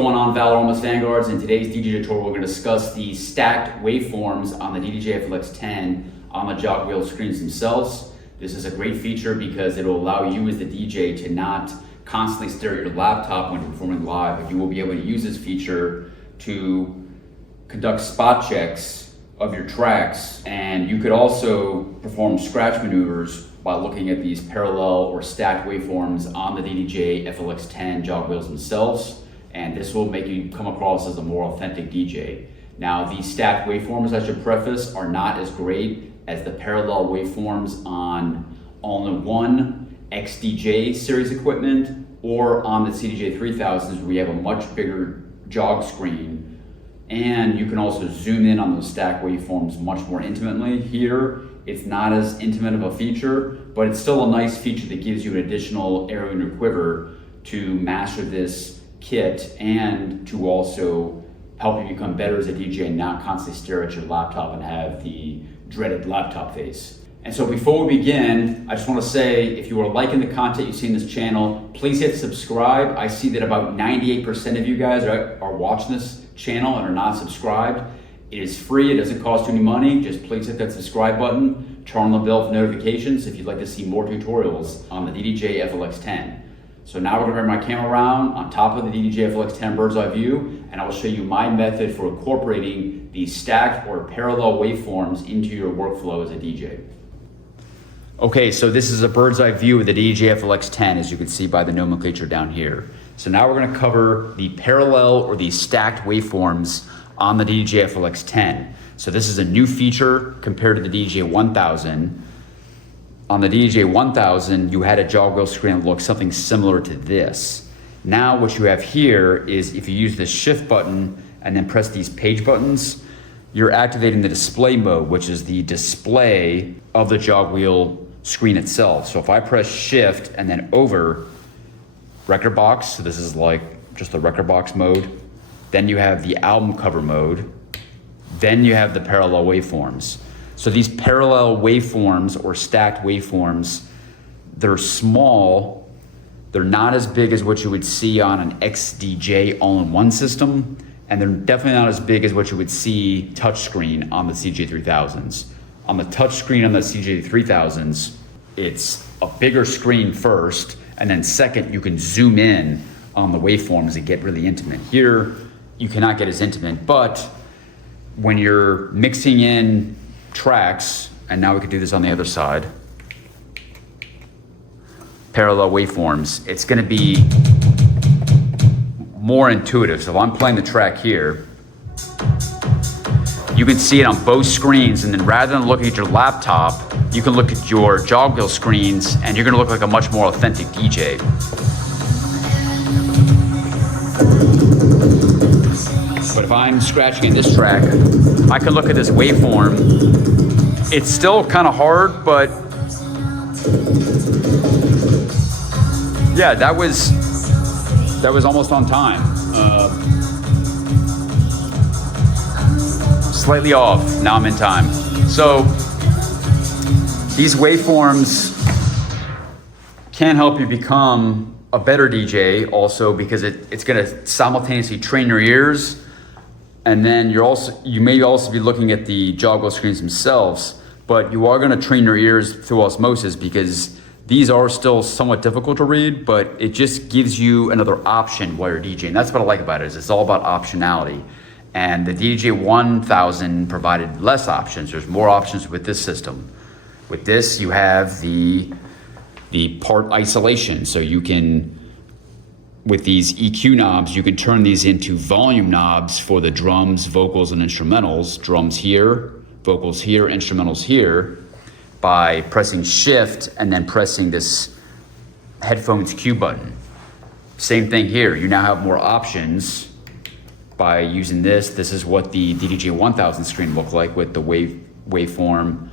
going on, Valoramous Vanguards? In today's DJ tutorial, we're going to discuss the stacked waveforms on the DDJ-FLX10 on the jog wheel screens themselves. This is a great feature because it will allow you as the DJ to not constantly stare at your laptop when you're performing live, but you will be able to use this feature to conduct spot checks of your tracks, and you could also perform scratch maneuvers by looking at these parallel or stacked waveforms on the DDJ-FLX10 jog wheels themselves, and this will make you come across as a more authentic DJ. Now, these stacked waveforms, I should preface, are not as great as the parallel waveforms on all-in-one XDJ series equipment or on the CDJ-3000s, where we have a much bigger jog screen, and you can also zoom in on those stacked waveforms much more intimately. Here, it's not as intimate of a feature, but it's still a nice feature that gives you an additional arrow in your quiver to master this kit and to also help you become better as a DJ and not constantly stare at your laptop and have the dreaded laptop face. And so before we begin, I just want to say, if you are liking the content you see in this channel, please hit subscribe. I see that about 98% of you guys are watching this channel and are not subscribed. It is free, it doesn't cost you any money. Just please hit that subscribe button, turn on the bell for notifications if you'd like to see more tutorials on the DDJ-FLX10. So now we're gonna bring my camera around on top of the DDJ-FLX10 bird's eye view, and I will show you my method for incorporating these stacked or parallel waveforms into your workflow as a DJ. Okay, so this is a bird's eye view of the DDJ-FLX10, as you can see by the nomenclature down here. So now we're gonna cover the parallel or the stacked waveforms on the DDJ-FLX10. So this is a new feature compared to the DDJ-1000. On the DDJ-1000, you had a jog wheel screen that looked something similar to this. Now what you have here is, if you use the shift button and then press these page buttons, you're activating the display mode, which is the display of the jog wheel screen itself. So if I press shift and then over Rekordbox, so this is like just the Rekordbox mode, then you have the album cover mode, then you have the parallel waveforms. So these parallel waveforms or stacked waveforms, they're small, they're not as big as what you would see on an XDJ all-in-one system, and they're definitely not as big as what you would see touchscreen on the CDJ-3000s. On the touchscreen on the CDJ-3000s, it's a bigger screen first, and then second, you can zoom in on the waveforms and get really intimate. Here, you cannot get as intimate, but when you're mixing in tracks, and now we could do this on the other side, parallel waveforms, it's gonna be more intuitive. So if I'm playing the track here, you can see it on both screens, and then rather than looking at your laptop, you can look at your jog wheel screens, and you're gonna look like a much more authentic DJ. But if I'm scratching in this track, I can look at this waveform. It's still kind of hard, but yeah, that was almost on time. Slightly off, now I'm in time. So these waveforms can help you become a better DJ also, because it's gonna simultaneously train your ears, and then you may also be looking at the jog wheel screens themselves, but you are gonna train your ears through osmosis, because these are still somewhat difficult to read, but it just gives you another option while you're DJing. That's what I like about it, is it's all about optionality. And the DDJ-1000 provided less options. There's more options with this system. With this, you have the part isolation. So you can, with these EQ knobs, you can turn these into volume knobs for the drums, vocals, and instrumentals. Drums here, vocals here, instrumentals here, by pressing shift and then pressing this headphones Q button. Same thing here, you now have more options by using this. This is what the DDJ-1000 screen looked like with the waveform,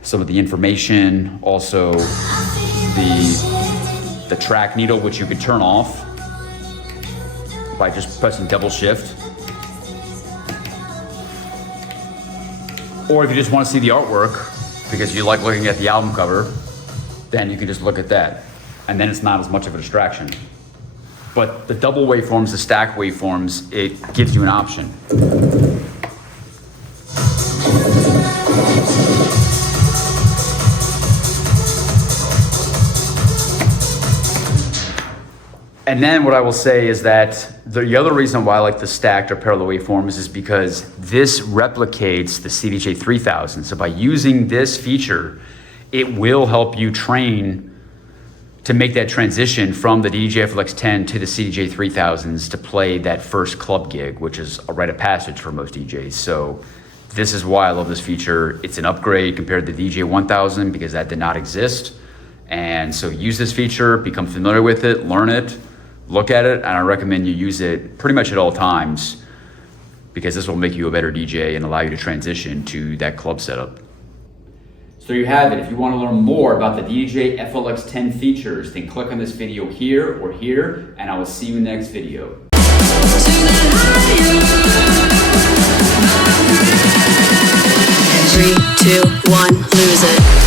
some of the information, also the track needle, which you could turn off by just pressing double shift. Or if you just want to see the artwork, because you like looking at the album cover, then you can just look at that. And then it's not as much of a distraction. But the double waveforms, the stack waveforms, it gives you an option. And then what I will say is that the other reason why I like the stacked or parallel waveforms is because this replicates the DDJ-3000. So by using this feature, it will help you train to make that transition from the DDJ-FLX10 to the DDJ-3000s to play that first club gig, which is a rite of passage for most DJs. So this is why I love this feature. It's an upgrade compared to the DDJ-1000 because that did not exist. And so use this feature, become familiar with it, learn it, look at it, and I recommend you use it pretty much at all times because this will make you a better DJ and allow you to transition to that club setup. So there you have it. If you want to learn more about the DDJ-FLX10 features, then click on this video here or here, and I will see you in the next video. 3, 2, 1, lose it.